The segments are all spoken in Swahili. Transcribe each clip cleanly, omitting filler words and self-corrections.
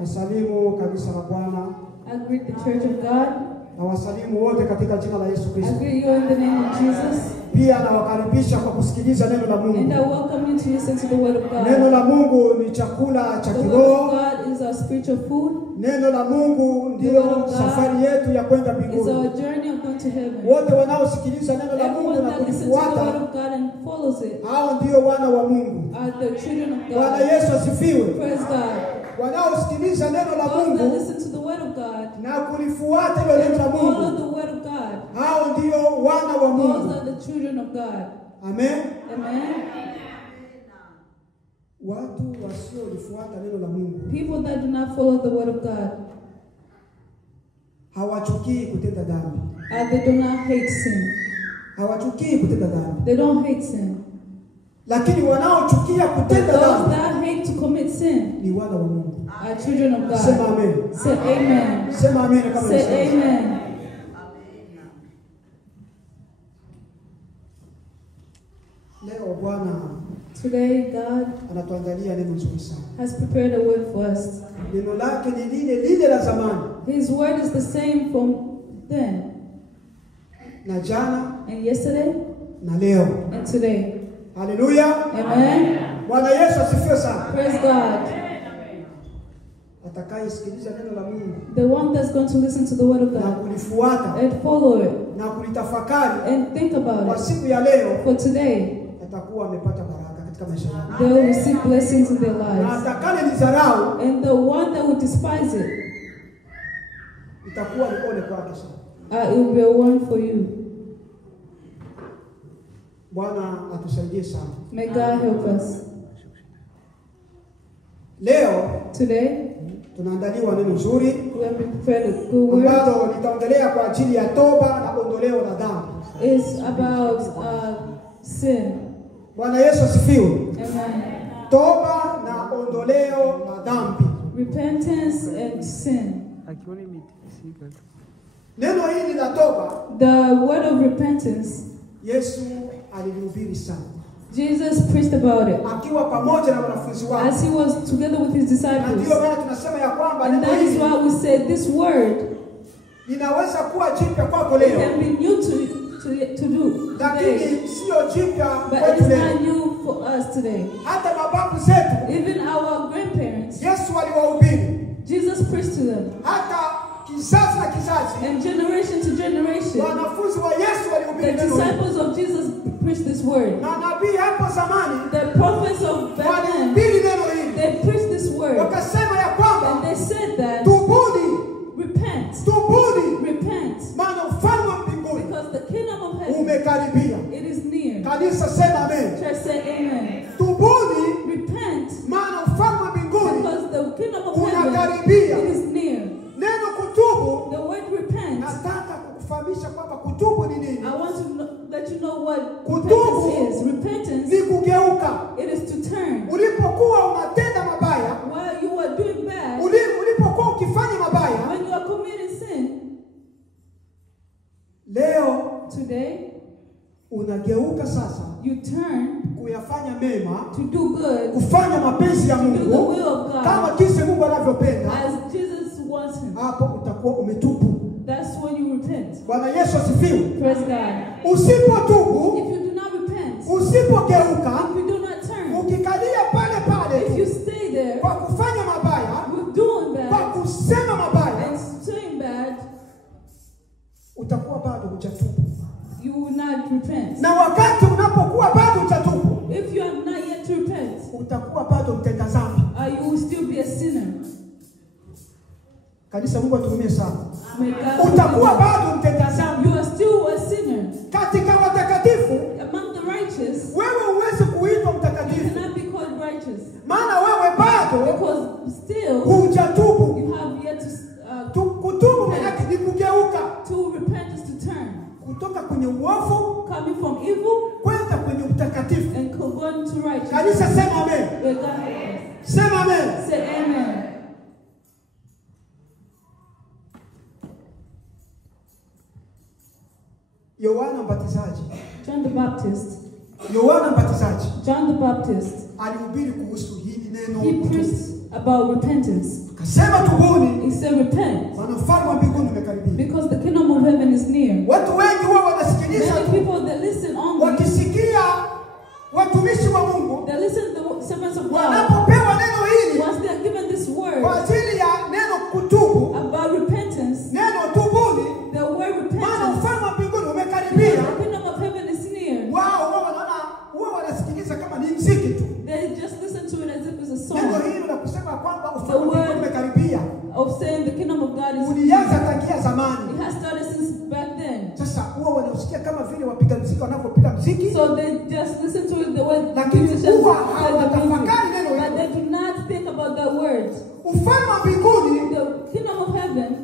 Wasalimu kanisa la Bwana. I greet the Church of God. Na wasalimu wote katika jina la Yesu Kristo. I greet you in the name of Jesus. Pia nawakaribisha kwa kusikiliza neno la Mungu. And I welcome you to listen to the word of God. Neno la Mungu ni chakula cha kiroho. The word of God is our spiritual food. Neno la Mungu ndio safari yetu ya kwenda mbinguni. It's our journey of going to heaven. Wote wanaosikiliza neno la Mungu na kulifuata, hao ndio wana wa Mungu. Are the children of God. Bwana Yesu asifiwe. Praise God. Wanaosikiliza neno la Mungu na kulifuata hilo neno la Mungu, hao ndio wana wa Mungu. Those are the children of God. Amen. Amen. Watu wasiolifuata neno la Mungu, people that do not follow the word of God, hawachukii kutenda dhambi. They do not hate sin. Hawachukii kutenda dhambi. They don't hate sin. Lakini wanaochukia kutenda dhambi, those that hate to commit sin, ni wana wa Mungu. Are children of God. Sema amen. Say amen. Sema amen kama say amen. Leo Bwana, today God anatuandalia neno nzuri sana. Has prepared a word for us. Neno lake ni lile la zamani. His word is the same from then. Na jana, and yesterday, na leo, and today. Hallelujah. Amen. Bwana Yesu asifiwe sana. Praise God. Atakayesikiliza neno la Mungu, the one that's going to listen to the word of God, na kulifuata, and follow it, na kulitafakari, and think about kwa siku ya leo, for today, atakuwa amepata baraka katika maisha yao. They will receive blessings in their lives. Na atakale nidharau, and the one that would despise it, itakuwa ni ole kwake sana. It will be a warning for you. Bwana atusaidie sana. May God help us. Leo, today, tunaandaliwa neno nzuri ambalo litaongelea kwa ajili ya toba na ondoleo la dhambi. It's about sin. Bwana Yesu asifiwe. Amen. Toba na ondoleo la dhambi. Repentance and sin. Neno hili la toba, the word of repentance, Yesu alilihubiri sana. Jesus preached about it. Akiwa pamoja na wanafunzi wake. As he was together with his disciples. Ndio maana tunasema ya kwamba and that is why we say this word linaweza kuwa jipya kwako leo. It can be new to do. Lakini sio jipya kwetu leo. But it's not new for us today. Hata mababu zetu, even our grandparents, Yesu aliwahubiri. Jesus preached to them. Hata kizazi na kizazi, and generation to generation, wanafunzi wa Yesu walihubiri the disciples of Jesus preached this word. Na nabii hapo zamani, the prophets of back then, they preached this word. Wakasema ya kwamba, and they said that, tubuni, repent, tubuni, repent, maana ufalme wa mbinguni, because the kingdom of heaven umekaribia. It is near. Kanisa sema amen. Church say amen. Tubuni, repent, maana ufalme wa mbinguni, because the kingdom of heaven, unakaribia. It is near. Neno kutubu, the word repent, nataka kukufahamisha kwamba kutubu ni nini. I want to let you know what kutubu repentance is. Repentance ni kugeuka. It is to turn. Ulipokuwa unatenda mabaya, while you are doing bad, ulipokuwa ukifanya mabaya, when you are committing sin, leo today, unageuka sasa, you turn kuyafanya mema, to do good, kufanya mapenzi ya Mungu, to do the will of God, kama jinsi Mungu anavyopenda. As Jesus wants him. Hapo utakuwa umetubu. That's when you repent. Bwana Yesu asifiwe. Praise God. Usipotubu, if you do not repent, usipogeuka, if you do not turn, ukikalia pale pale, if you stay there, kwa kufanya mabaya, with doing bad, kwa kusema mabaya, and saying bad, utakuwa bado hujatubu. You will not repent. Na wakati unapokuwa bado hujatubu, if you are not yet to repent, utakuwa bado mtenda dhambi. You will still be a sinner. Kanisa, Mungu atuhurumie sana. Utakuwa bado mtenda dhambi. You are still a sinner. Katika watakatifu, among the righteous, wewe huwezi kuitwa mtakatifu. You cannot be called righteous. Maana wewe bado, because still, hujatubu. You have yet to kutubu maana ni kugeuka. To repent is to turn. Kutoka kwenye uovu, coming from evil, kwenda kwenye utakatifu. And going to righteousness. Kanisa sema amen. Sema amen. Say amen. Yohana Mbatizaji. John the Baptist. Yohana Mbatizaji. John the Baptist. Alihubiri kuhusu hili neno. He preached about repentance. Akasema tubuni. He said repent. Maana ufalme wa mbinguni umekaribia. Because the kingdom of heaven is near. Watu wengi huwa wanasikiliza. Many people that listen only. Wakisikia watumishi wa Mungu. They listen to the servants of God. Wanapopewa neno hili. Once they are given this word. Kwa ajili ya neno kutubu. About repentance. Neno tubuni. The word repentance. Maana ufalme wa mbinguni umekaribia. The kingdom of heaven is near. Wao wanaona huwa wanasikiliza kama ni muziki tu. They just listen to it as if it's a song. Neno hili la kusema kwamba ufalme wa mbinguni umekaribia. Of saying the kingdom of God is ulianza tangia zamani. It has started since back then. Sasa huwa wanasikia kama vile wapiga muziki wanapopiga muziki. So they just listen to it the way musicians hawatafakari neno hilo. But they do not think about that word. Ufalme wa mbinguni, the kingdom of heaven,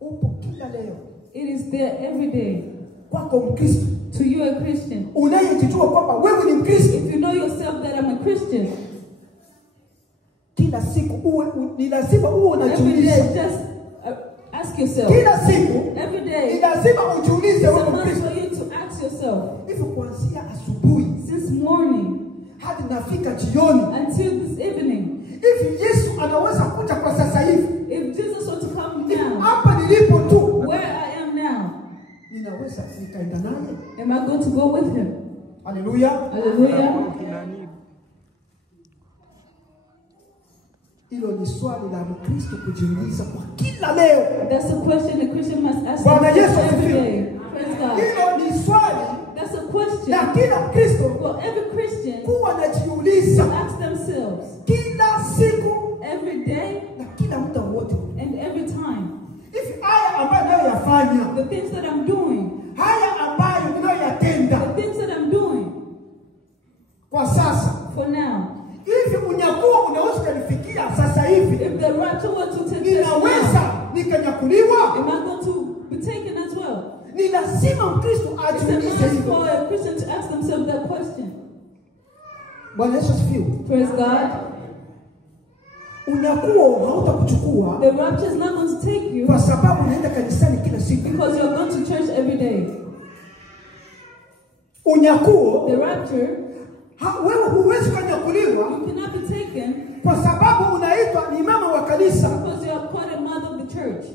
upo kila leo. It is there every day. Kwako Mkristo. To you a Christian. Unayejijua kwamba wewe ni Mkristo. If you know yourself that I'm a Christian. Kila siku ni lazima uwe unajiuliza. Just ask yourself. Kila siku every day. Ni lazima ujiulize wewe Mkristo. For you to ask yourself. Hivyo kuanzia asubuhi. Since morning. Hadi nafika jioni. Until this evening. If Yesu anaweza kuja kwa sasa hivi. If Jesus were to come now. Hapa nilipo tu. Where I am now. Ninaweza nikaenda naye. Am I going to go with him? Hallelujah. Hallelujah. Hilo ni swali la Mkristo kujiuliza kwa kila leo. That's a question a Christian must ask every day. Praise God. Hilo ni swali. That's a question. Na kila Mkristo. Well, every Christian. Huwa anajiuliza. Ask themselves. Kila siku. Every day. Na kila muda wote. And every time. If haya ambayo ninayoyafanya. The things that I'm doing. Haya ambayo ninayoyatenda. The things that I'm doing. Kwa sasa. For now. Hivi unyakuo unaweza kufikia sasa hivi. If the rapture were to take place, ninaweza nikanyakuliwa. Am I going to be taken as well? Ni lazima Mkristo ajiulize hivyo. For a Christian to ask themselves that question. Bwana Yesu asifiwe. Praise God. Unyakuo hautakuchukua. The rapture is not going to take you. Kwa sababu unaenda kanisani kila siku. Because you're going to church every day. Unyakuo. The rapture. Wewe huwezi kunyakuliwa. You cannot be taken. Kwa sababu unaitwa ni mama wa kanisa. Because you are called a mother of the church.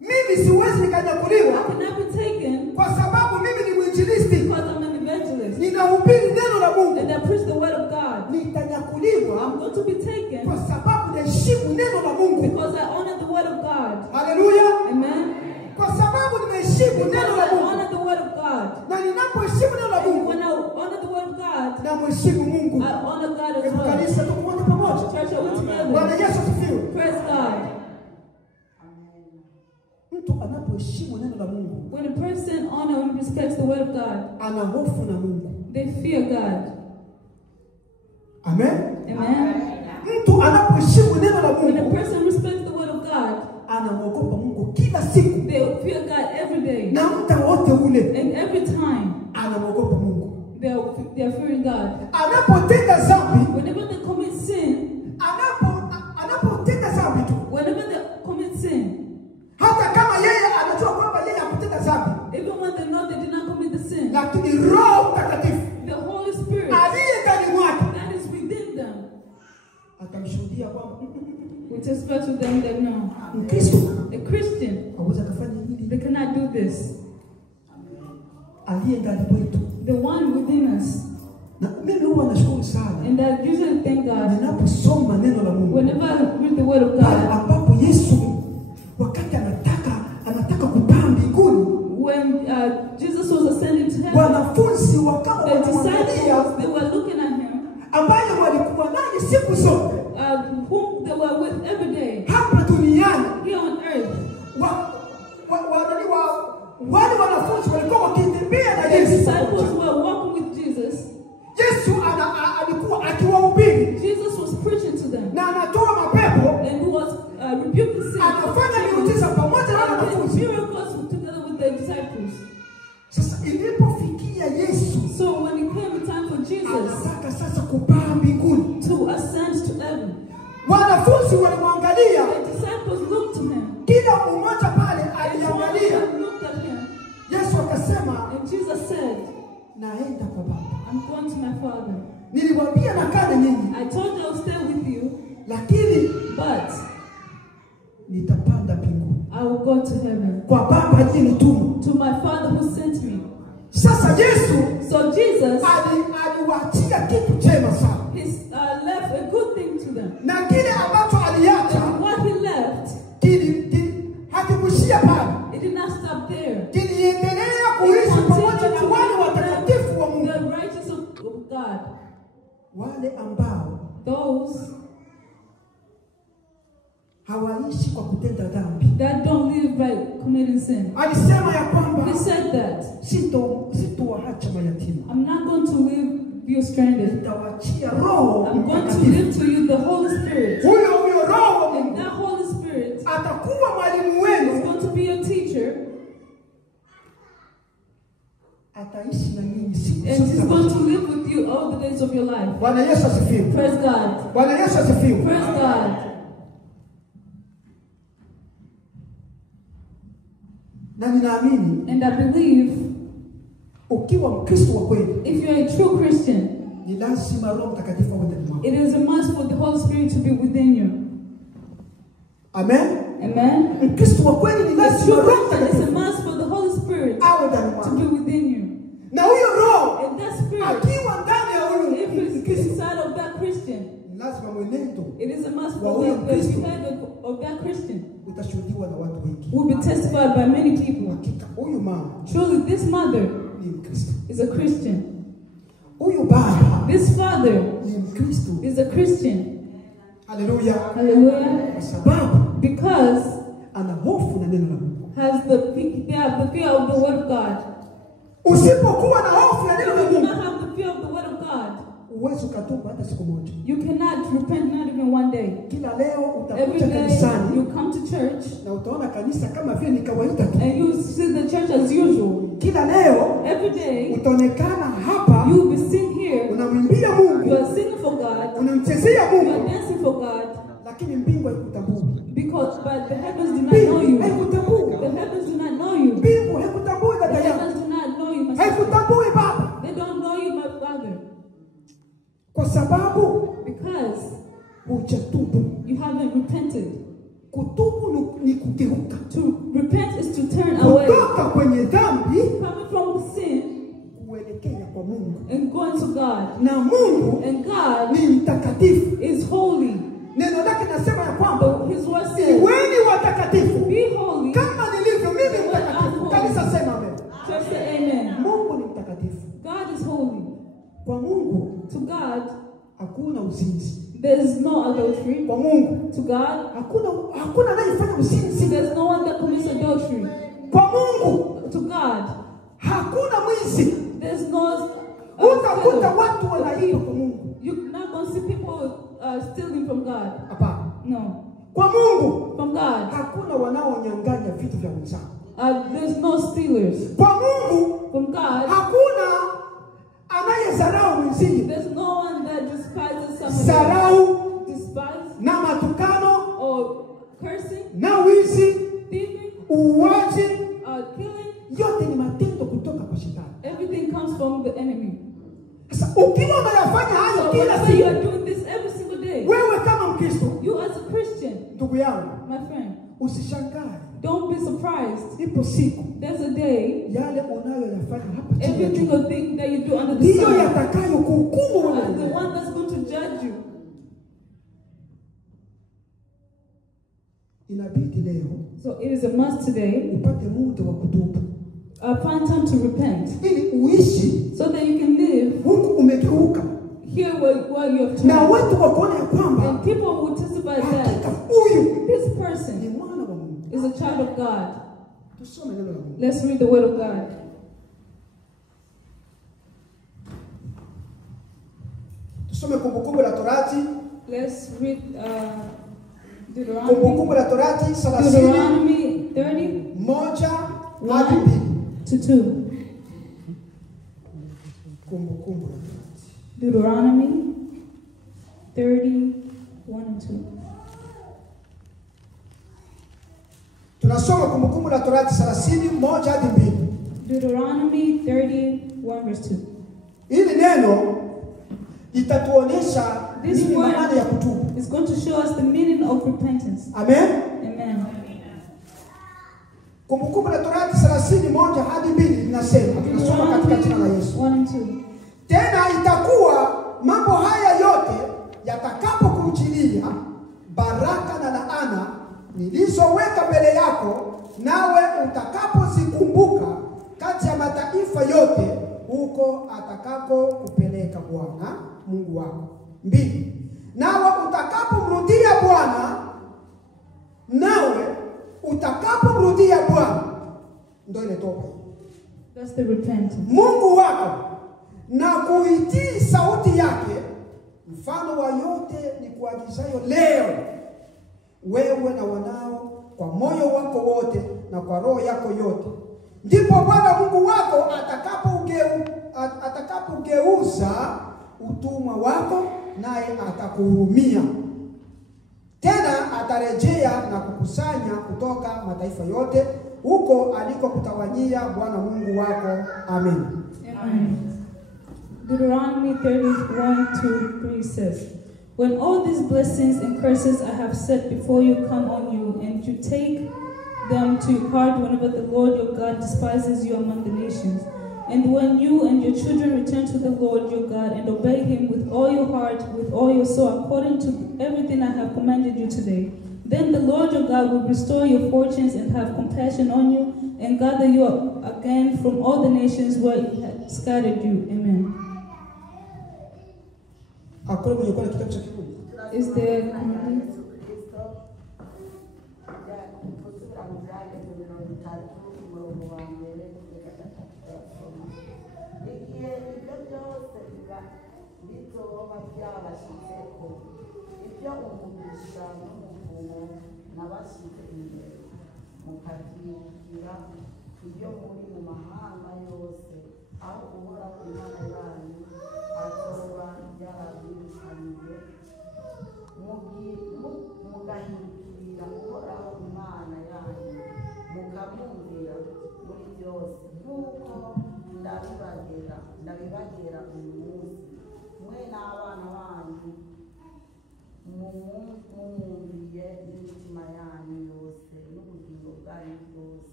Mimi siwezi nikanyakuliwa. I cannot be taken. Kwa sababu mimi ni mwinjilisti. Because I'm an evangelist. Ninahubiri neno la Mungu. And I preach the word of God. Nitanyakuliwa. I'm going to be taken. Kwa sababu naheshimu neno la Mungu. Because I honor the word of God. Hallelujah. Amen. Kwa sababu nimeheshimu neno la Mungu. I honor the word of God. Na ninapoheshimu neno la Mungu. When I honor the word of God. Na mheshimu Mungu. I honor God as well. Kanisa tuko wote pamoja. Church are we together. Bwana Yesu asifiwe. Praise God. Mtu anapoheshimu neno la Mungu. When a person honors and respects the word of God. Ana hofu na Mungu. They fear God. Amen. Amen. Mtu anapoheshimu neno la Mungu. When a person respects the word of God. Anamwogopa Mungu kila siku. They fear God every day. Na muda wote ule. And every time. Anamwogopa Mungu. They are fearing God. Anapotenda dhambi. Whenever they commit sin. Anapotenda dhambi tu. Whenever they commit sin. Hata kama yeye anajua kwamba yeye hakutenda dhambi. Even when they know they did not commit the sin. Lakini Roho Mtakatifu. The Holy Spirit. Aliye ndani mwake. That is within them. Atamshuhudia kwamba we testify to them that no. Mkristo. A Christian. Hawezi kufanya hili. They cannot do this. Aliye ndani mwetu. The one within us. Na mimi huwa nashukuru sana. And I usually thank God. Ninaposoma neno la Mungu. Whenever I read the word of God. Ambapo Yesu wakati anataka kupaa mbinguni. When Jesus was ascending to heaven. Wanafunzi wakawa wanamwangalia. They were looking at him. Ambaye walikuwa naye siku zote. Whom they were with every day. Hapa duniani. Here on earth. Wale wanafunzi walikuwa wakitembea na Yesu. The disciples were walking with Jesus. Yesu alikuwa akiwahubiri. Jesus was preaching to them. Na anatoa mapepo. And he was rebuking sin. Anafanya miujiza pamoja na wanafunzi. Miracles together with the disciples. Sasa ilipofikia Yesu. So when it came time for Jesus. Anataka sasa kupaa mbinguni. To ascend to heaven. Wanafunzi walimwangalia. The disciples looked to him. Kila mmoja pale aliangalia. Yesu akasema. And Jesus said. Naenda kwa Baba. I'm going to my Father. Niliwaambia nakaa na nyinyi. I told you I'll stay with you. Lakini but nitapanda mbinguni. I will go to heaven. Kwa Baba aliyenituma. To my Father who sent me. Sasa Yesu, so Jesus aliwaachia kitu chema sana. He left a good thing to them. Na kile ambacho aliacha, what he left, hakikuishia pale. It did not stop there. Kiliendelea kuishi pamoja na wale watakatifu wa Mungu. The righteous of God. Wale ambao those hawaishi kwa kutenda dhambi. That don't live by committing sin. Alisema ya kwamba he said that sitowaacha mayatima. I'm not going to leave you stranded. Nitawaachia Roho. I'm going to give to you the Holy Spirit. Huyo Roho, and that Holy Spirit atakuwa mwalimu wenu. Is going to be your teacher. Ataishi na ninyi siku and he's going to live with you all the days of your life. Bwana Yesu asifiwe. Praise God. Bwana Yesu asifiwe. Praise God. Na ninaamini, and I believe, ukiwa Mkristo wa kweli, if you're a true Christian, ni lazima Roho Mtakatifu awe ndani mwako. It is a must for the Holy Spirit to be within you. Amen. Amen. Mkristo wa kweli ni lazima Roho Mtakatifu. It's a must for the Holy Spirit awe ndani mwako, to be within you. Na huyo Roho, and that Spirit, akiwa ndani ya huyo, if it's inside of that Christian, lazima mwenendo, it is a must for the behavior of that Christian utashuhudiwa na watu wengi, will be testified by many people. Hakika huyu mama, truly this mother ni Mkristo, is a Christian. Huyu baba, this father, ni Mkristo, is a Christian. Hallelujah. Hallelujah. Kwa sababu, because ana hofu na neno la Mungu, has they have the fear of the word of God. Usipokuwa na hofu ya neno la Mungu, you do not have the fear of the word of God, uwezo ukatubu hata siku moja. You cannot repent, not even one day. Kila leo utakuja Every day kanisani, you come to church, na utaona kanisa kama vile ni kawaida tu. And you see the church as usual. Kila leo, every day, utaonekana hapa, you will be seen here, unamwimbia Mungu, you are singing for God, unamchezea Mungu, you are dancing for God, lakini mbingu haikutambui. Because but the heavens do not know you. Haikutambui. The heavens do not know you. Mbingu haikutambui dada yangu. The yangu. heavens do not know you, my sister. Haikutambui baba. They don't know you, my father. Kwa sababu, because hujatubu. You haven't repented. Kutubu ni kugeuka. To repent is to turn away. Kutoka kwenye dhambi, coming from sin, kuelekea kwa Mungu, and going to God. Na Mungu, and God, ni mtakatifu, is holy. Neno lake nasema ya kwamba, His word says, iweni watakatifu, be holy, kama nilivyo mimi mtakatifu. Kanisa sema amen. Church say amen. Mungu ni mtakatifu. God is holy. Kwa Mungu, to God, hakuna uzinzi. There is no adultery. Kwa Mungu, to God, hakuna anayefanya uzinzi. There is no one that commits adultery. Kwa Mungu, to God, hakuna mwizi. There is no utakuta watu wanaiba kwa Mungu. You're not going to see people stealing from God. Hapana. No. Kwa Mungu, from God, hakuna wanaonyang'anya vitu vya wenzao. There's no stealers. Kwa Mungu, from God, hakuna anayezarau mwenzie. There's no one that despises someone. Sarau, despise, na matukano, or cursing, na wizi, thieving, uwaji, killing. Yote ni matendo kutoka kwa shetani. Everything comes from the enemy. Sasa ukiwa unayafanya hayo kila siku, you are doing this every single day. Wewe kama Mkristo, you as a Christian, ndugu yangu, my friend, usishangae. Don't be surprised. Ipo siku, there's a day, yale unayoyafanya hapa chini, every single thing that you do under the ndiyo sun, yatakayo kuhukumu wewe. The one that's going to judge you. Inabidi leo, so it is a must today, upate muda wa kutubu, find time to repent, ili uishi, so that you can live huku umegeuka, here where you have na watu wakuone ya kwamba, and people will testify that huyu, this person ni mwana wa Mungu, is a child of God. Tusome neno la Mungu. Let's read the word of God. Tusome Kumbukumbu la Torati. Let's read Kumbukumbu la Torati 30. Deuteronomy 30. 1-2. Kumbukumbu la Torati. Deuteronomy 30:1-2. Tunasoma Kumbukumbu la Torati 30:1-2. Deuteronomy 30:1-2. Hili neno litatuonyesha This maana ya kutubu. Is going to show us the meaning of repentance. Amen. Amen. Kumbukumbu la Torati 30:1 hadi 2 linasema, tunasoma katika jina la Yesu. 1 and 2. Tena itakuwa mambo haya yote yatakapokujilia, baraka na laana nilizoweka mbele yako, nawe utakapozikumbuka kati ya mataifa yote huko atakako kupeleka Bwana Mungu wako. 2. Nawe utakapomrudia Bwana, ndio ile toba. That's the repentance. Mungu wako na kuitii sauti yake, mfano wa yote ni kuagizayo leo, wewe na wanao kwa moyo wako wote na kwa roho yako yote. Ndipo Bwana Mungu wako atakapogeuza utumwa wako, naye atakuhurumia. Tena atarejea na kukusanya kutoka mataifa yote huko alikokutawanyia Bwana Mungu wako. Amen. Amen. Deuteronomy 31:2-3 says, when all these blessings and curses I have set before you come on you, and you take them to your heart whenever the Lord your God despises you among the nations, and when you and your children return to the Lord your God and obey him with all your heart, with all your soul, according to everything I have commanded you today, then the Lord your God will restore your fortunes and have compassion on you and gather you up again from all the nations where he had scattered you. Amen. Is there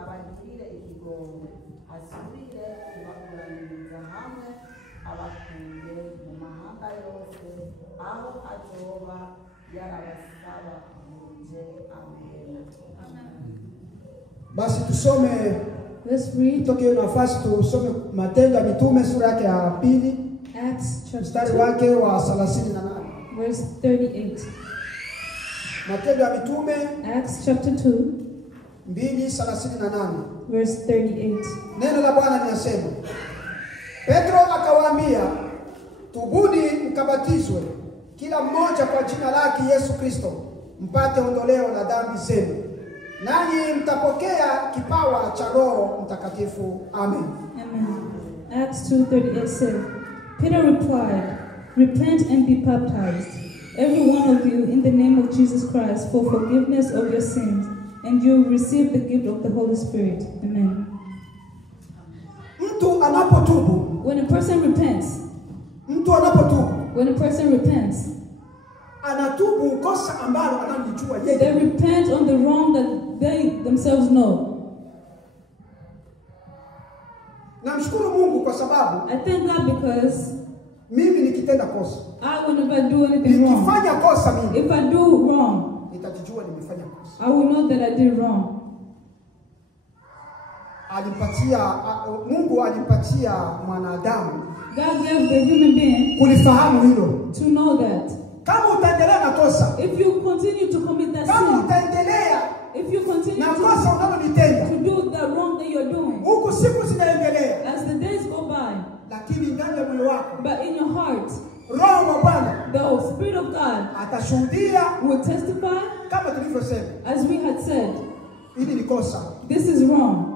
abagirire ikigongwe asubire kubakuraniriza hamwe abakuye mu mahanga yose aho azoba yarabasaba muje. Amen. Basi tusome, let's read. Tutoke nafasi tusome Matendo ya Mitume sura yake ya 2, Acts chapter mstari wake wa 38. Verse 38. Matendo ya Mitume Acts chapter 2 2:38. Verse 38. Neno la Bwana linasema, Petro akawaambia, tubuni mkabatizwe kila mmoja kwa jina lake Yesu Kristo mpate ondoleo la dhambi zenu, nanyi mtapokea kipawa cha Roho Mtakatifu. Amen. Amen. Acts 2:38 says, Peter replied, repent and be baptized, every one of you, in the name of Jesus Christ, for forgiveness of your sins, and you will receive the gift of the Holy Spirit. Amen. Mtu anapotubu, when a person repents, mtu anapotubu, when a person repents, anatubu kosa ambalo analijua yeye. They repent on the wrong that they themselves know. Namshukuru Mungu kwa sababu I thank God because mimi nikitenda kosa, I will never do anything wrong. Nikifanya kosa mimi, if I do wrong, nitajijua nimefanya kosa. I will know that I did wrong. Mungu alimpatia mwanadamu, God gave the human being kulifahamu hilo, to know that. Kama utaendelea na kosa, if you continue to commit that kama sin, utaendelea if you continue na kosa unalolitenda, to do the wrong that you're doing, huku siku zinaendelea, as the days go by, lakini ndani ya moyo wako, but in your heart, Roho wa Bwana, the Spirit of God, atashuhudia, will testify, kama tulivyosema, as we had said, hili ni kosa, this is wrong.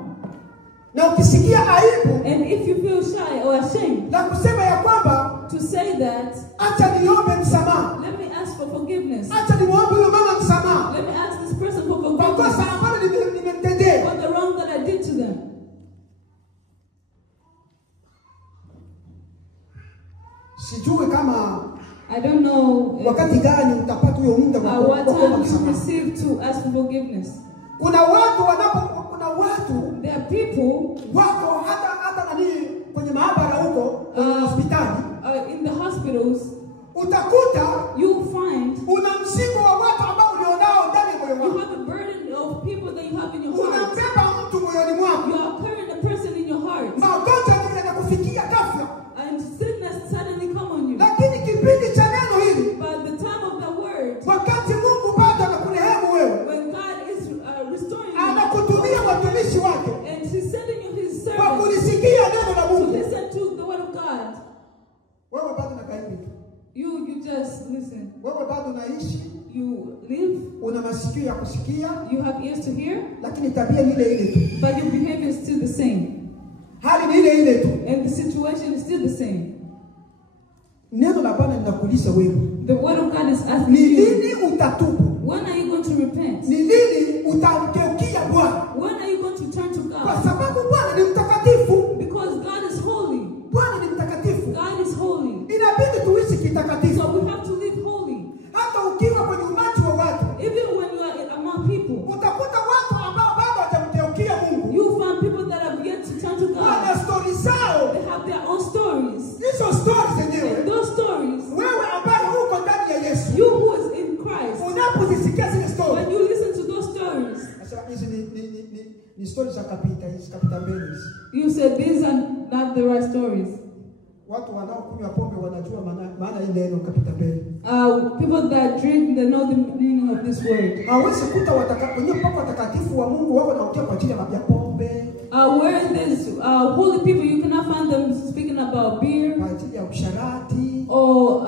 Na ukisikia aibu, and if you feel shy or ashamed, na kusema ya kwamba, to say that, acha niombe msamaha, let me ask for forgiveness, acha niombe mama msamaha, let me ask this person for forgiveness, kwa kosa ambalo nimemtendea, for the wrong that I did to them, don't know wakati gani utapata huyo muda wa what time kuomba you msamaha. receive to ask for forgiveness. Kuna watu There are people wako hata nani kwenye maabara huko kwenye hospitali in the hospitals. Utakuta You find una mzigo wa watu ambao ulionao ndani ya moyo you wako. have a burden of people that you have in your heart. Unambeba mtu moyoni mwako. You are carrying a person in your heart. Magonjwa yanakufikia ghafla. And sickness suddenly come on you. Lakini kipindi cha neno hili, By the time of the word, wakati Mungu bado anakurehemu wewe, when God is restoring you, anakutumia watumishi wake and He's sending you His kwa servants kulisikia neno la to Mungu. listen to the word of God. Wewe bado unakaibi. You just listen. Wewe bado unaishi, You live. una masikio ya kusikia, You have ears to hear, lakini tabia ni ile ile tu. but your behavior is still the same, Hali ni ile ile tu. and the situation is still the same. Neno la Bwana linakuuliza wewe, The word of God is asking ni you, lini utatubu? when are you going to repent? Ni lini utamgeukia Bwana? When are you going to turn to Kwa God? sababu Bwana ni mtakatifu. Because God is holy. Bwana ni mtakatifu. God is holy. Inabidi tuishi kitakatifu. So we have to live holy. Hata ukiwa kwenye umati wa watu, Even when you are among people, utakuta watu ambao bado hawajamgeukia Mungu. you find people that have yet to turn to Wana God. stori zao. They have their own stories. Hizo stori zenyewe, And those stories, wewe ambaye uko ndani ya Yesu, you who is in Christ, unapozisikia zile stori, when you listen to those stories, sasa hizi ni stori za kapita, hizi kapita mbele hizi. you say these are not the right stories. Watu wanaokunywa pombe wanajua maana ile neno kapita mbele. People that drink, they know the meaning of this word. Hawezi kuta wenyewe mpaka watakatifu wa Mungu wao wanaongea kwa ajili ya pombe. Where there's holy people, you cannot find them speaking about beer, Kwa ajili ya usharati, or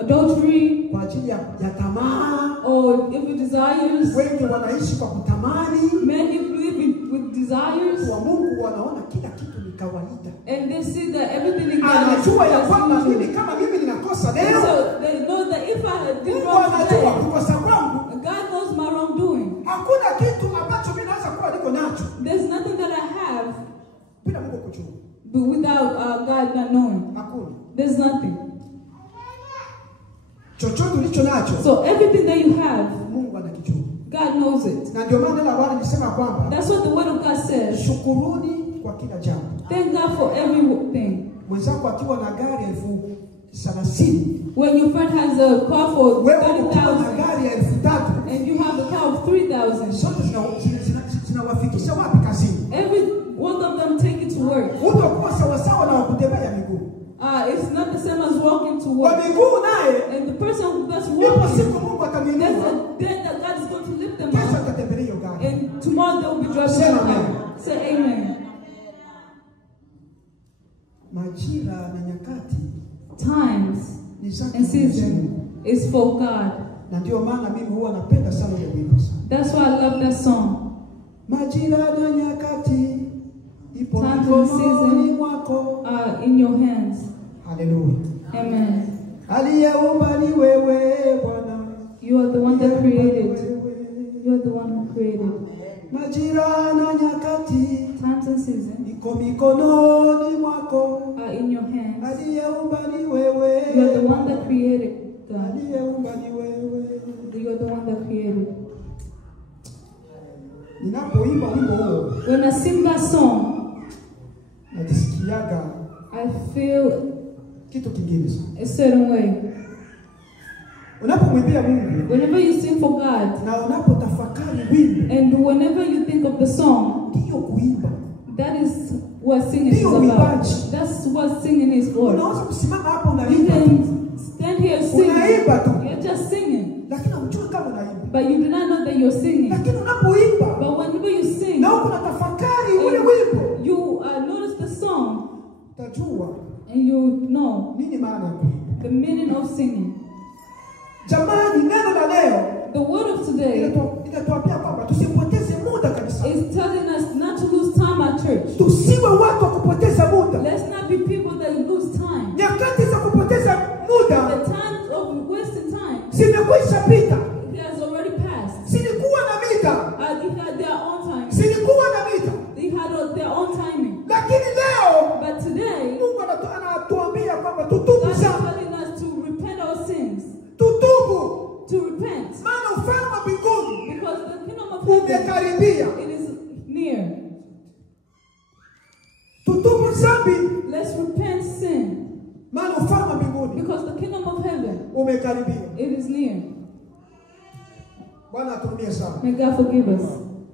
adultery, kwa ajili ya tamaa. or evil desires. Wengi wanaishi kwa kutamani. Many live with desires, Wa Mungu wanaona kila kitu ni kawaida. and they see that everything in God is Anajua ya kwamba usual. mimi kama mimi ninakosa And leo, so they know that if I had did Mungu wrong anajua today, kukosa kwangu. God knows my wrongdoing. Hakuna kitu ambacho mimi naweza kuwa niko nacho There's nothing that I have bila Mungu kujua. but without God not knowing. Hakuna. There's nothing. Chochote ulicho nacho, So everything that you have, Mungu anakijua. God knows it. Na ndio maana neno la Bwana linasema kwamba That's what the word of God says. shukuruni kwa kila jambo. Thank God for everything. Mwenzako akiwa na gari 30,000, When your friend has a car for wewe ukiwa na 30,000 gari 3,000, and you have a car of 3,000, zote zinawafikisha wapi kazini? every one of them take it to work. Utakuwa sawa sawa na wakutembea miguu. It's not the same as walking to Kwa work. miguu naye, And the person that's ipo walking, siku Mungu there's atamwinua, a day that God is going to lift them kesho up. atatembelea hiyo gari. And tomorrow they will be driving Say the amen. car. Say amen. Majira na nyakati Times ni zake and Mwenyezi season Mungu. is for God. Na ndio maana mimi huwa napenda sana ile wimbo sana. That's why I love that song. Majira na nyakati ipo Times and mikononi season mwako. are in your hands. Haleluya. Amen. Aliyeumba ni wewe Bwana. You are the one that created. Wewe. You are the one who created. Majira na nyakati Times and seasons iko mikononi mwako. are in your hands. Aliyeumba ni wewe. You are the one that created, God. Aliyeumba ni wewe. You are the one that created. Ninapoimba wimbo huo, When I sing that song, najisikiaga I feel kitu kingine sana. a certain way. Unapomwimbia Mungu Whenever you sing for God, na unapotafakari wimbo, and whenever you think of the song, ndio kuimba. that is what singing is Ndio about. uimbaji. That's what singing is for. Unaweza kusimama hapo You unaimba tu, can stand here singing. unaimba tu, You're just singing. lakini hujui kama unaimba. But you do not know that you're singing. Lakini unapoimba But whenever you sing, na uko unatafakari ule wimbo, you notice the song, utajua and you know nini maana ya kuimba. the meaning of singing. Jamani, neno la leo The word of today inatuambia kwamba tusipoteze muda kabisa. is telling us not to lose time at church. Tusiwe watu wa kupoteza muda. Let's not be people that lose time. Nyakati za kupoteza muda The time of wasting time, zimekwisha pita. it has already passed. Zilikuwa na mita, They had their own time. zilikuwa na mita, They had their own timing. lakini leo But today, Mungu anatuambia kwamba tutubu God is sana. telling us to repent our sins. umekaribia. It is near. Bwana aturumie sana. May God forgive us.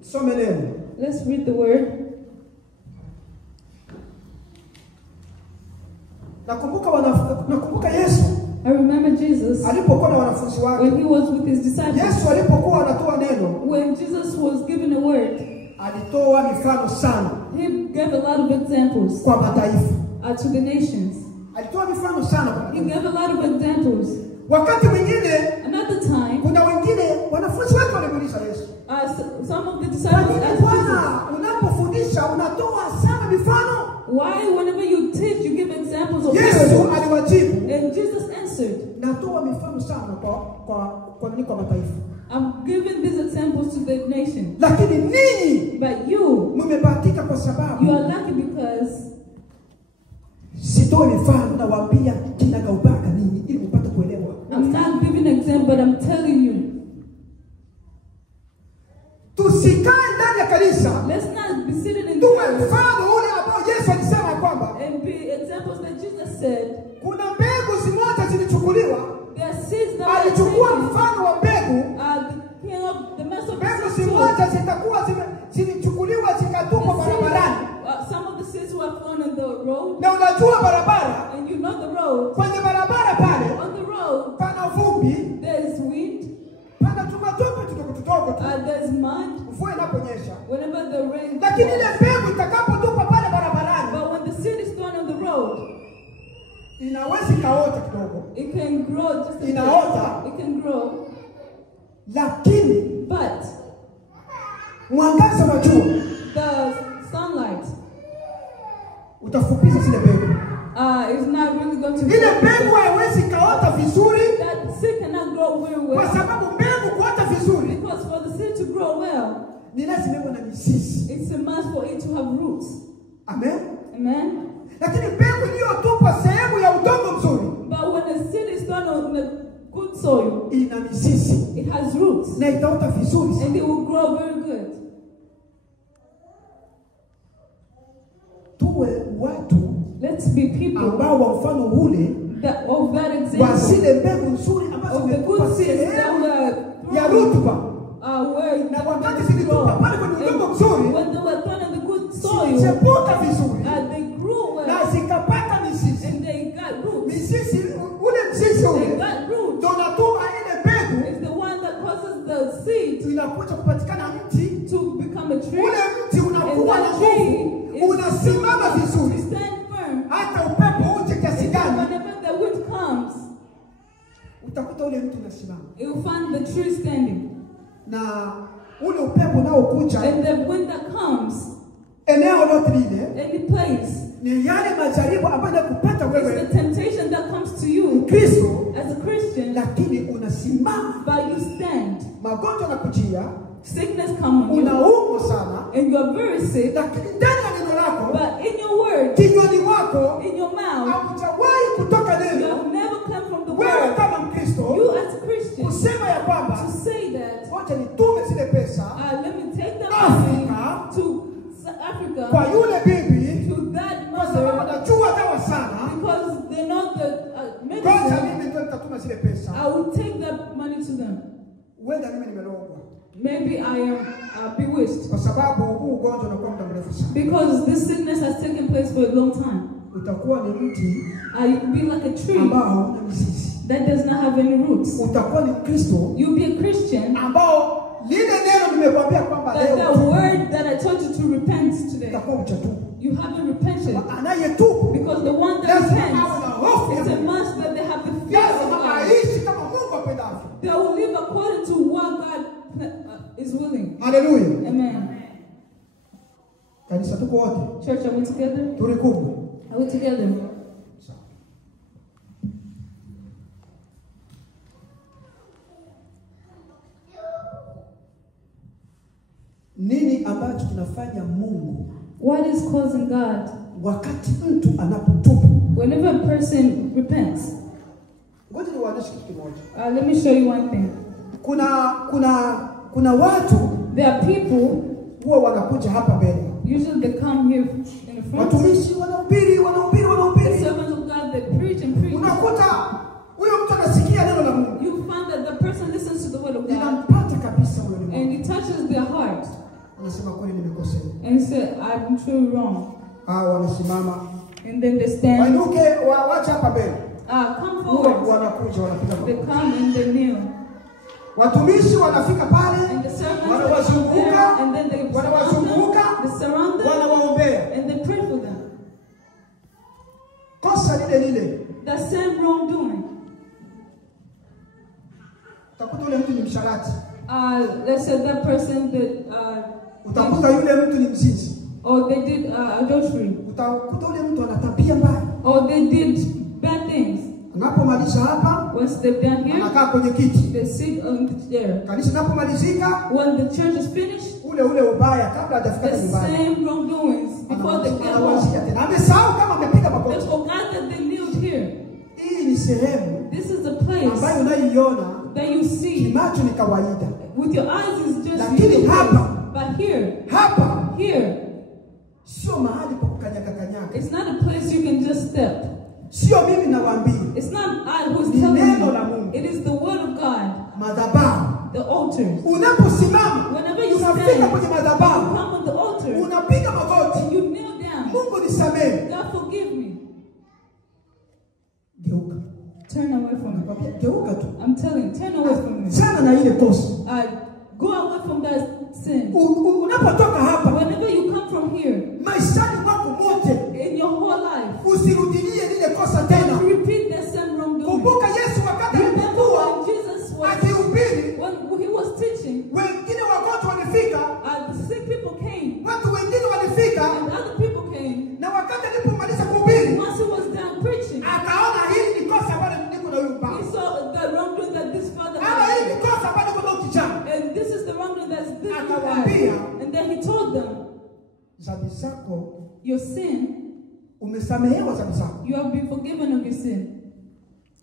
Some neno. Let's read the word. Nakumbuka Yesu. I remember Jesus Alipokuwa na wanafunzi wake. when he was with his disciples. Yesu alipokuwa anatoa neno. When Jesus was given a word, alitoa mifano sana. he gave a lot of examples Kwa mataifa. To the nations. Alitoa mifano sana kwa He mataifa. gave a lot of examples. Wakati mwingine Another time, kuna wengine wanafunzi wake walimuuliza Yesu. Some of the disciples asked Jesus, Bwana, unapofundisha unatoa sana mifano? why whenever you teach you give examples of Yesu miracles? aliwajibu, And Jesus answered, natoa mifano sana kwa mataifa. I'm giving these examples to the nation. Lakini ninyi But you mmebahatika kwa sababu are lucky because sitoi mifano, nawaambia kinagaubaga ninyi ili mpate kuelewa. I'm not giving an example, but I'm telling you. Tusikae ndani ya kanisa. Let's not be sitting in Tuwe church mfano ule ambao Yesu alisema kwamba and be examples that Jesus said. kuna mbegu zimoja zilichukuliwa. There are seeds that are Alichukua taken. mfano wa mbegu. The king of the master of the Mbegu seeds zimoja zitakuwa zilichukuliwa zikatupwa barabarani. some of the seeds were thrown on the road. Na unajua barabara, And you know the road. kwenye barabara pale On the road, pana vumbi, there is wind. pana tumatope tudogo tudogo tu. There's mud. Mvua inaponyesha. Whenever the rain Lakini ile falls. mbegu itakapotupa pale barabarani, But when the seed is thrown on the road, inaweza ikaota kidogo. it can grow just a Inaota. bit. It can grow. Lakini But mwangaza wa jua the sunlight utafupisha zile mbegu. is not really going to Ile mbegu haiwezi kaota vizuri that seed cannot grow very kwa well. sababu mbegu kuota vizuri Because for the seed to grow well, ni lazima iwe na mizizi. it's a must for it to have roots. Amen. Amen. Lakini mbegu iliyotupa sehemu ya udongo mzuri But when the seed is thrown on the good soil, ina mizizi it has roots na itaota vizuri sana. and it will grow very good. Tuwe watu Let's be people ambao wa mfano ule of that wa example, zile mbegu nzuri ambazo of the zimetupa good seeds that sehemu were ya thrown rutuba. where Na wakati zilitupa pale kwenye udongo mzuri, when they were thrown in the good soil, zilichepuka vizuri they grew well na zikapata mizizi. and they got roots. Mizizi, ule mzizi They ule got roots. ndio unatuma ile mbegu It's the one that causes the seed inakuja kupatikana mti. to become a tree. Ule mti unakuwa na nguvu, unasimama vizuri. Stand firm. Hata upepo uje kiasi gani, Whenever the wind comes, utakuta ule mti unasimama. you will find the tree standing. Na ule upepo nao kuja, And the wind that comes, eneo lote lile any place, ni yale majaribu ambayo yanakupata it's wewe the temptation that comes to you Kristo, as a Christian, lakini unasimama. but you stand. Magonjwa yanakujia, Sickness comes on you, unaumwa sana, and you are very sick, lakini ndani ya neno lako, but in your word, kinywani mwako in your mouth, haujawahi kutoka you neno. have never come from the Wewe word. kama Mkristo You as a Christian, kusema ya kwamba to say that, ngoja nitume zile pesa let me take that Africa, money to Africa, kwa yule bibi to that kwa sababu mother, anajua dawa sana. because they know the Ngoja medicine. mimi ndio nitatuma zile pesa. I will take that money to them. Wenda mimi nimelogwa Maybe I am bewitched, kwa sababu huu ugonjwa unakuwa muda mrefu sana. because this sickness has taken place for a long time. Utakuwa ni mti You'll be like a tree ambao hauna mizizi. that does not have any roots. Utakuwa ni Mkristo You'll be a Christian ambao lile neno nimekwambia kwamba that the leo word that I told you to repent today, utakuwa mchatubu. you haven't repented. Anayetubu Because the one that lazima awe na repents, hofu ya it's a Mungu. must that they have the fear of Lazima God. aishi kama Mungu apendavyo. They will live according to what God is willing. Haleluya. Amen. Kanisa tuko wote. Church, are we together? Tulikumbwe. Are we together? Nini ambacho kinafanya Mungu What is causing God wakati mtu anapotubu? whenever a person repents? Ngoja niwaonyeshe kitu kimoja. Let me show you one thing. Kuna watu There are people, huwa wanakuja hapa mbele. usually they come here in the front. Watumishi wanahubiri. The servants of God, they preach and preach. Unakuta huyo mtu anasikia neno anasema kweli nimekosea. And he said, I'm truly wrong. Wanasimama. And then they stand. Wainuke wacha hapa mbele. Come forward. Wanakuja wanapiga They come and they kneel. Watumishi wanafika pale. And the servants wanawazunguka. and then they surround them. Wanawaombea. And they pray for them. Kosa lile. The same wrongdoing. Utakuta yule mtu ni msharati. Let's say that person that utakuta yule mtu ni mzinzi. Or they did adultery. Utakuta yule mtu ana tabia mbaya. Or they did bad things. Unapomaliza hapa, once they've done here, anakaa kwenye kiti. They sit on the chair. Kanisa linapomalizika, when the church is finished, ule ubaya kabla hajafika nyumbani. The same wrongdoings before they get home. Amesahau kama amepiga magoti. They forgot that they kneeled here. Hii ni sehemu. This is the place ambayo unaiona that you see. Kimacho ni kawaida. With your eyes is just. Lakini hapa, but here, here, sio mahali pa kukanyaga. It's not a place you can just step. Sio mimi nawaambia. It's not I who's telling you. It is the word of God. Madhabahu. The altars. Unaposimama, whenever you unafika kwenye madhabahu, you come on the altar. Unapiga magoti. You kneel down. Mungu nisamehe. God forgive me. Geuka. Turn away from me. Geuka tu. I'm telling you, turn away from me. Sana na ile kosa. Go away from that sin. Unapotoka hapa, whenever you come from here, maishani mwako mote, in your whole life, usirudilie lile kosa tena. Repeat the same wrongdoing. Kumbuka Yesu wakati alipokuwa akihubiri, when he was teaching, wengine wagonjwa walifika, the sick people came, watu wengine walifika, and other people came, na wakati alipomaliza kuhubiri, once he was done preaching, akaona hili ni kosa ambalo niko na huyu baba. He saw the wrongdoing that this father had. Hili ni kosa ambalo niko na huyu kijana. And this is the wrongdoing that's this Akawaambia, and then he told them, dhambi zako, your sin, umesamehewa dhambi zako. You have been forgiven of your sin.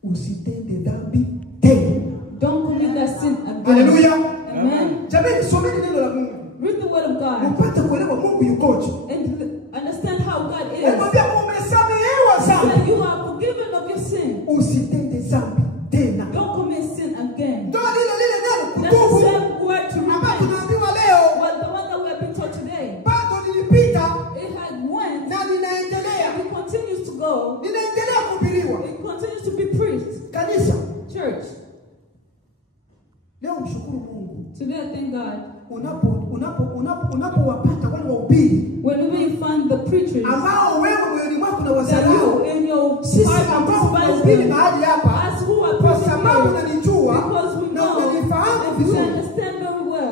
Usitende dhambi tena. Don't commit that sin again. Hallelujah. Amen. Jamani, someni neno la Mungu. Read the word of God. Upate kuelewa Mungu yukoje. And understand how God is. Mwambie umesamehewa dhambi. You are forgiven of your sin. Usitende dhambi tena. Don't commit sin again. Ndio lile neno kutubu. That's the same word to repent. Tunaambiwa leo. Well, the one that we have been taught today. Bado nilipita. It had went. Na ninaendelea. It continues to go. Ninaendelea kuhubiriwa. It continues to be preached. Kanisa. Church. Leo mshukuru Mungu. Today I thank God. Unapowapata wale wahubiri, whenever you find the preachers ambao wewe moyoni mwako na wazalio, in your sisi ambao wahubiri mahali hapa, kwa sababu unanijua na unanifahamu vizuri,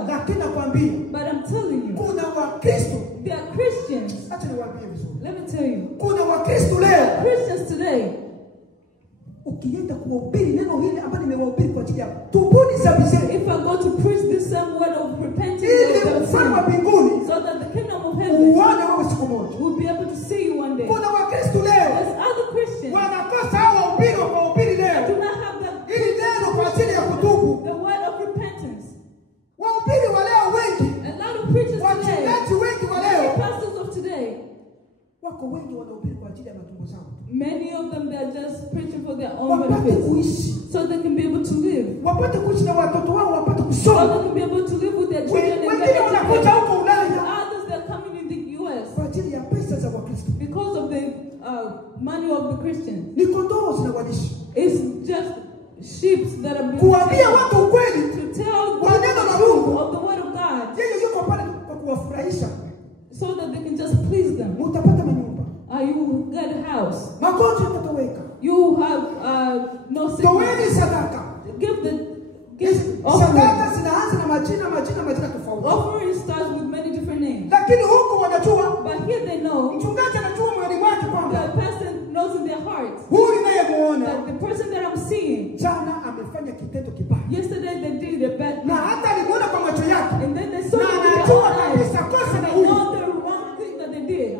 lakini nakwambia, but I'm telling you, kuna Wakristo, they are Christians. Acha niwaambie vizuri. Let me tell you, kuna Wakristo leo, Christians today, ukienda kuhubiri neno hili ambalo nimewahubiri kwa ajili ya tubuni dhambi zenu, if I go to preach this same word of repentance, ili ufalme wa mbinguni, so that the kingdom of heaven uone wewe siku moja, will be able to see you one day. Kuna Wakristo leo, there's other Christians, wanakosa hao wahubiri wa kuhubiri leo, do not have the ili neno kwa ajili ya kutubu, the word of repentance. Wahubiri wa leo wengi, a lot of preachers today, wachungaji wengi wa leo, pastors of today, wako wengi wanahubiri kwa ajili ya matumbo zao. Many of them, they are just preaching for their own benefits, so they can be able to live. Wapate kuishi na watoto wao, wapate So kusoma. they can be able to live with their children. Wengine wanakuja huko Ulaya. Others, they're coming in the US kwa ajili ya pesa za Wakristo, because of the money of the Christians. Ni kondoo zinawalisha. It's just sheep that are being kuambia watu ukweli, to tell kwa neno la Mungu, of the word of God. Yeye yuko pale kwa kuwafurahisha, so that they can just please them. Utapata manyumba. You get a house. Magonjwa yatatoweka. You have no sickness. Toweni sadaka. Give sadaka zinaanza na majina tofauti. Offering starts with many different names. Lakini huko wanajua. But here they know. Mchungaji anajua moyoni mwake kwamba the person knows in their heart. Huyu ninayemuona. That the person that I'm seeing. Jana amefanya kitendo kibaya. Yesterday they did a bad thing. Na hata alimuona kwa macho yake. And then they saw na anajua kabisa kosa na huyu. Know the wrong thing that they did.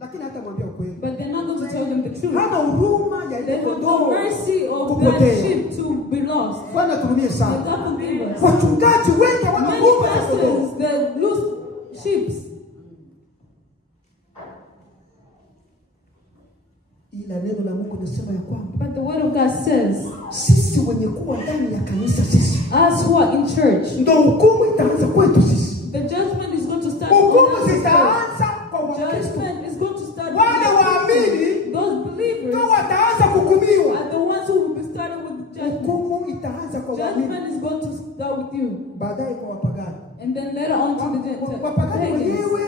Lakini hata mwambia ukweli. But they're not going to tell them the truth. Hana huruma ya ile kondoo. The mercy of that sheep to be lost. Bwana turumie sana. God forgive us. Wachungaji wengi wana huruma ya kondoo. They lose sheep. Ila neno la Mungu linasema ya kwamba, but the word of God says, sisi wenye kuwa ndani ya kanisa, sisi us who are in church, ndio hukumu itaanza kwetu sisi. The judgment is going to start kwa waamini, Judgment is going to start with you. baadaye kwa wapagani. And then later on to the Wapagani pagans. wenyewe,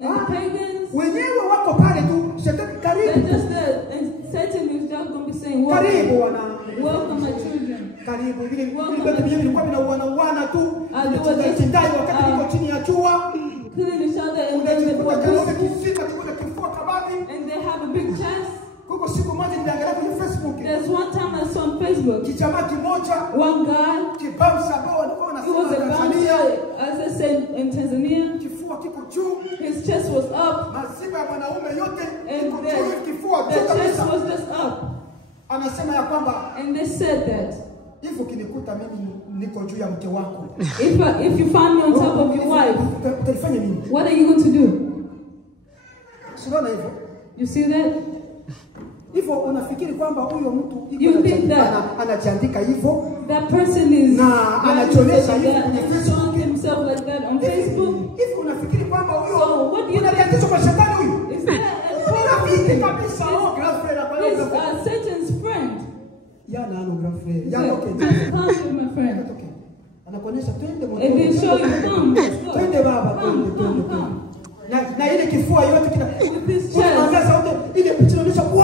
And the pagans, wenyewe wako pale tu, shetani they're karibu, just there. And Satan is just going to be saying, karibu welcome, welcome my children. karibu. Vile vitu vyenyewe vilikuwa vinauana tu, vinachindai wakati niko chini ya jua. Killing each other and then they were Unajikuta peaceful. kisima kikuta kifua kabati. And they have a big chest. Kuko siku moja niliangalia kwenye Facebook. There's one time I saw on Facebook, Kichama kimoja, one guy, kibamsa ambao walikuwa he was wanasema a Tanzania. bouncer, as I said, in Tanzania. Kifua kiko juu. His chest was up, Maziba ya mwanaume yote and iko juu, kifua the juu chest kabisa. was just up. Anasema ya kwamba And they said that hivyo kinikuta mimi niko juu ya mke wako. if you find me on top of your wife, Utaifanya nini? what are you going to do? Siona hivyo. You see that? Hivyo unafikiri kwamba huyo mtu You think that anajiandika hivyo? that person is Na anajionyesha hivyo and kwenye he's Facebook. showing himself like that on Facebook? Hivi unafikiri kwamba So, huyo what do you kuna think? tatizo kwa shetani huyu? Is that Unafiki kabisa oh girlfriend kwa he's hiyo. Satan's friend? Yana ano girlfriend. He Yana said, okay. come with my friend. Okay. Anakuonyesha twende moto. And he'll show you, come, let's go. Twende baba, Come, twende, come, twende. come. Na ile kifua yote kila With his unaangalia chest. sauti ile picha inaonyesha wow.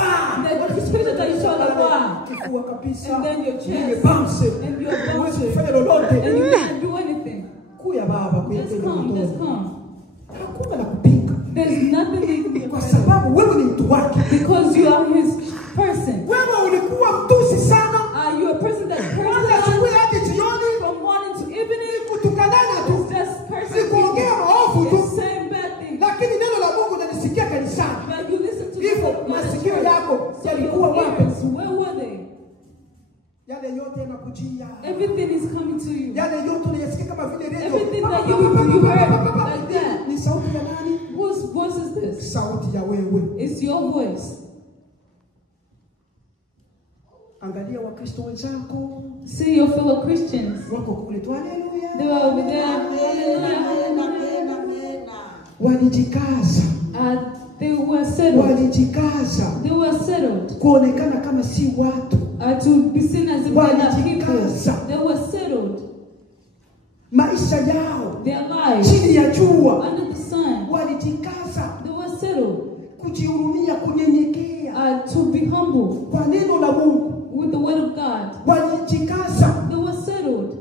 The picture that you show like wow. Kifua kabisa. And then your chest. Ile bounce. And your bounce. Huwezi kufanya lolote. And you can't do anything. Kuya baba, kuya Just twende come, just moto. come. Hakuna la kupika. There's nothing you can do Kwa sababu wewe ni mtu wake. because you are his person. Wewe ulikuwa mtusi sana. Are you a person that Kwanza curses asubuhi hadi jioni from morning to evening? kutukanana tu. It's just cursing Ni kuongea maovu people. tu. It's saying bad things. Lakini neno la Mungu unalisikia kanisani. But you listen to Hivyo the masikio church. yako So yalikuwa your wapi? ears, where were they? Yale yote yanakujia. Everything is coming to you. Yale yote unayasikia kama vile radio. Everything that you heard like that. Ni sauti ya nani? Whose voice is this? Sauti ya wewe. It's your voice. Angalia Wakristo wenzako See your fellow Christians. wako kule tu. Haleluya. They were over there. Walijikaza. They were settled. Walijikaza They were settled. kuonekana kama si watu. To be seen as if they are not people. Walijikaza. They were settled. Maisha yao Their lives chini ya jua under the sun. walijikaza They were settled. kujihurumia, kunyenyekea To be humble kwa neno la Mungu. with the word of God. Walijikaza They were settled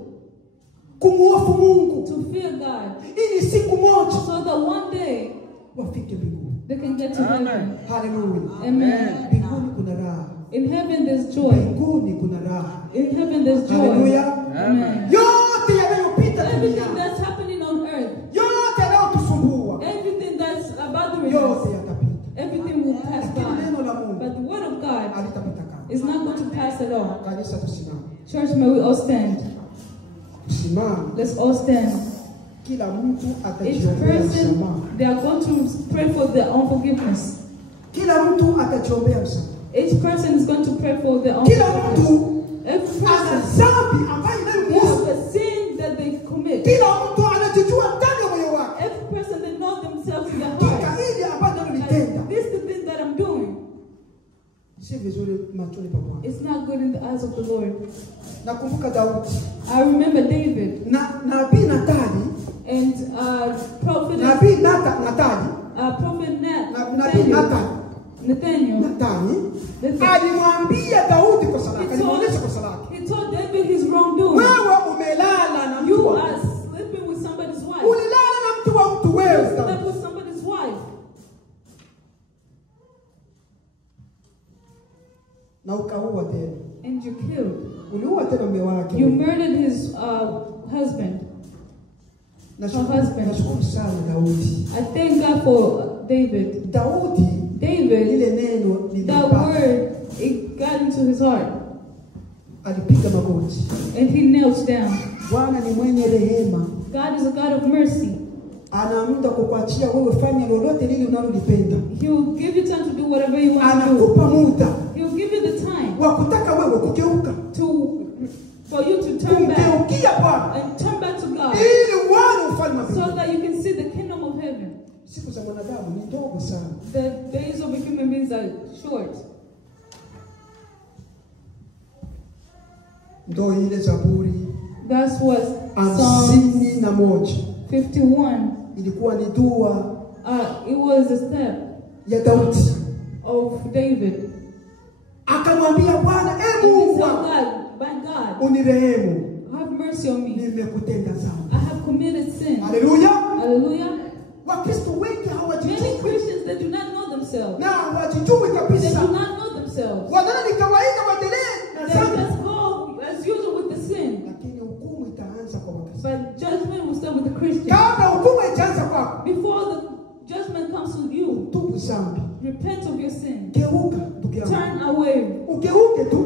kumhofu Mungu to fear God, ili siku moja so that one day wafike mbinguni. they can get to heaven. Haleluya. Amen. Mbinguni kuna raha. In heaven there's joy. Mbinguni kuna raha. In heaven there's joy. Haleluya. Amen. Yote yanayopita Everything duniani, that's happening on earth, yote yanayotusumbua, everything that's bothering yote us, yatapita. everything will pass Lakini by. neno la Mungu But the word of God halitapita kamwe. is not going to pass at all. Kanisa tusimame. Church, may we all stand. Tusimame. Let's all stand. Kila mtu Each atajiombea msamaha. person, they are going to pray for their unforgiveness. Kila mtu atajiombea msamaha. Each person is going to pray for their Kila unforgiveness. mtu Every ana person dhambi ambayo has inayomhusu. a sin that they commit. Kila mtu anajijua ndani ya moyo wake. Every person, they know themselves in their Hakika heart. hili ambalo Like, nalitenda this is the thing that I'm doing. si vizuri machoni pa Bwana. It's not good in the eyes of the Lord. Nakumbuka Daudi I remember David na nabii Natali, and prophet nabii Natali, Prophet nabii Nathaniel. Natali alimwambia Daudi kosa lake, alimuonyesha kosa lake. He told David his wrongdoing. Wewe umelala na mtu You wa are mtu. sleeping with somebody's wife. Ulilala na mtu wa mtu You wewe. slept with somebody's wife. Na ukaua tena. And you killed. Uliua tena mume wake. You murdered his husband. Nashukuru sana Daudi. I thank God for David. David, ile neno that word, it got into his heart. Alipiga magoti. And he knelt down. Bwana ni mwenye rehema. God is a God of mercy. Ana muda kukuachia wewe fanya lolote lile unalolipenda. He will give you time to do whatever you want to Anakupa do. muda He will give you the time wa kutaka wewe kugeuka. for you to turn back Kumgeukia Bwana. and turn back to God, Ili uone ufalme wa so mbinguni. that you can see the kingdom of heaven. Siku za mwanadamu ni ndogo sana. The days of a human beings are short. Ndo ile Zaburi That was Psalm 51. 51. Ilikuwa ni dua It was a step ya Daudi. of David. Akamwambia Bwana, And he Mungu said, wangu, God, my God, unirehemu, have mercy on me. nimekutenda dhambi. I have committed sin. Haleluya. Hallelujah. Wakristo wengi Many hawajijui Christians, they do not know themselves. na hawajijui They kabisa. do not know themselves. Wanaona ni kawaida waendelee na They dhambi. just go as usual with the sin. Lakini hukumu itaanza kwa Wakristo. But judgment will start with the Christian. Kabla hukumu haijaanza kwako, Before the judgment comes to you, tubu dhambi. repent of your sin. Geuka ndugu yangu. Turn away. Ugeuke tu.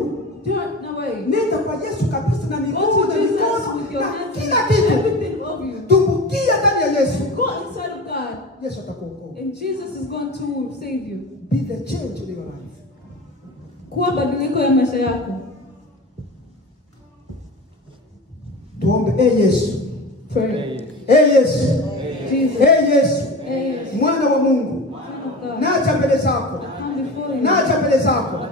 Turn away. Nenda kwa Yesu kabisa na Go mikono to na Jesus mikono with your na hands kila and kitu. everything of you. Tumbukia ndani ya Yesu. Go inside of God, Yesu atakuokoa. and Jesus is going to save you. Be the change in your life. Kuwa badiliko ya maisha yako. Tuombe. Yesu. Pray. Yesu. Jesus. Yesu. Yes. Mwana wa Mungu. Son of God. Naja mbele zako. Come before you. Naja mbele zako.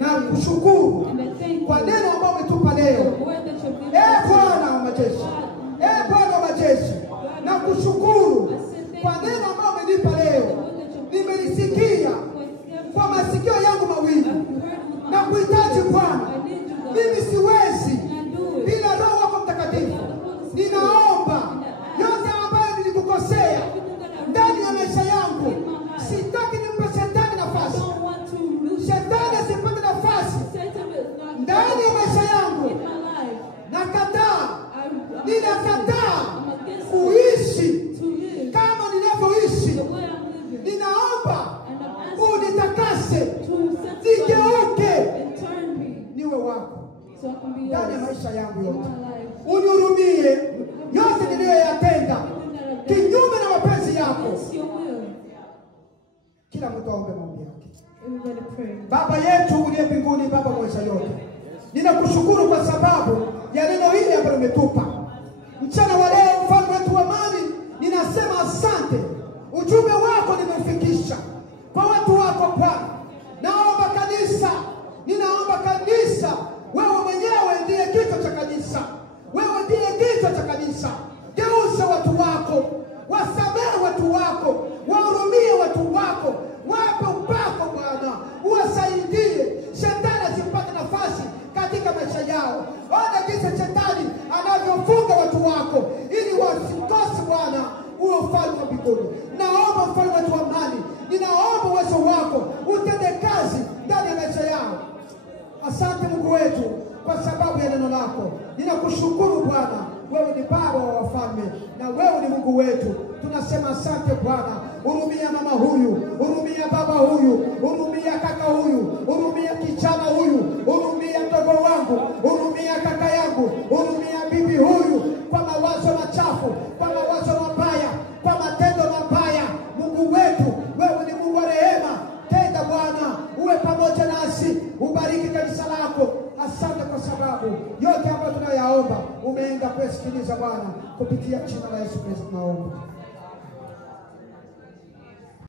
Na kushukuru And I thank you kwa neno ambalo umetupa for leo. the word that you've given us. Bwana wa majeshi. Bwana wa majeshi. Na kushukuru kwa neno ambalo umenipa leo. Nimelisikia kwa masikio yangu mawili. Na kuhitaji Bwana. Mimi siwezi bila Roho wako Mtakatifu. Ninaomba yote ambayo nilikukosea ndani ya maisha yangu. Sitaki nimpe shetani nafasi. Shetani asipate nafasi ndani ya maisha yangu. Nakataa. Ninakataa kuishi kama ninavyoishi. Ninaomba unitakase, nigeuke, niwe wako ndani ya maisha yangu yote. Unihurumie yote niliyoyatenda kinyume na mapenzi yako. Kila mtu aombe maombi yake. Baba yetu uliye mbinguni, Baba mweza yote, ninakushukuru kwa sababu ya neno hili ambalo umetupa mchana wa leo. Mfalme wetu wa amani, ninasema asante. Ujumbe wako nimeufikisha kwa watu wako Bwana. Naomba kanisa, ninaomba kanisa, wewe mwenyewe ndiye kichwa cha kanisa. Wewe ndiye kichwa cha kanisa. Geuza watu wako, wasamehe watu wako, wahurumie watu wako, wape upako Bwana, uwasaidie shetani asipate nafasi katika maisha yao. Ona jinsi shetani anavyofunga watu wako ili wasikose Bwana uwe ufalme wa mbinguni. Naomba mfalme wetu wa amani, ninaomba uwezo wako utende kazi ndani ya maisha yao. Asante Mungu wetu kwa sababu ya neno lako. Ninakushukuru Bwana, wewe ni Baba wa wafalme na wewe ni Mungu wetu. Tunasema asante Bwana. Hurumia mama huyu, hurumia baba huyu, hurumia kaka huyu, hurumia kijana huyu, hurumia mdogo wangu, hurumia kaka yangu, hurumia bibi huyu kwa mawazo machafu, kwa mawazo mabaya, kwa matendo mabaya. Mungu wetu, wewe ni Mungu wa rehema. Tenda Bwana, uwe pamoja nasi, ubariki kanisa lako. Asante kwa sababu yote ambayo tunayaomba umeenda kusikiliza Bwana, kupitia jina la Yesu Kristo tunaomba.